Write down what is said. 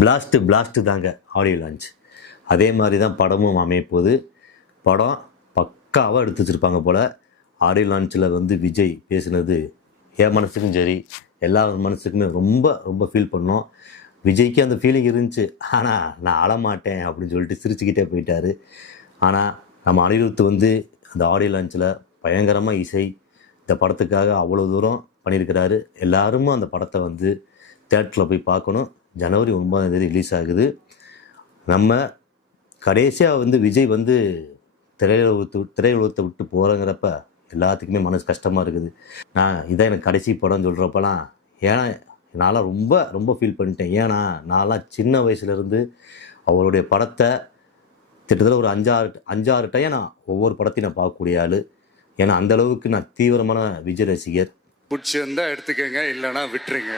Blast தாங்க audio launch. அதே மாதிரி தான் படமும் அமையப்போகுது. படம் பக்காவாக எடுத்து வச்சுருப்பாங்க போல். ஆடியோ லான்ச்சில் வந்து விஜய் பேசுனது என் மனசுக்கும் சரி, எல்லா மனசுக்குமே ரொம்ப ரொம்ப ஃபீல் பண்ணோம். விஜய்க்கு அந்த ஃபீலிங் இருந்துச்சு. ஆனால் நான் அழமாட்டேன் அப்படின்னு சொல்லிட்டு சிரிச்சுக்கிட்டே போயிட்டார். ஆனால் நம்ம அனிருத் வந்து அந்த ஆடியோ லான்ச்சில் பயங்கரமாக இசை இந்த படத்துக்காக அவ்வளோ தூரம் பண்ணியிருக்கிறாரு. எல்லாரும் அந்த படத்தை வந்து தேட்டரில் போய் பார்க்கணும். ஜனவரி 9 ரிலீஸ் ஆகுது. நம்ம கடைசியாக வந்து விஜய் வந்து திரையுலகத்தை விட்டு போகிறங்கிறப்ப எல்லாத்துக்குமே மனசு கஷ்டமாக இருக்குது. இதான் எனக்கு கடைசி படம்னு சொல்கிறப்பலாம் ஏன்னா நான்லாம் ரொம்ப ரொம்ப ஃபீல் பண்ணிட்டேன். ஏன்னா நான்லாம் சின்ன வயசுலேருந்து அவருடைய படத்தை கிட்டத்தட்ட ஒரு 5-6 டைம் நான் ஒவ்வொரு படத்தையும் நான் பார்க்கக்கூடிய ஆள். ஏன்னா அந்தளவுக்கு நான் தீவிரமான விஜய் ரசிகர். பிடிச்சிருந்தா எடுத்துக்கங்க, இல்லைன்னா விட்டுருங்க.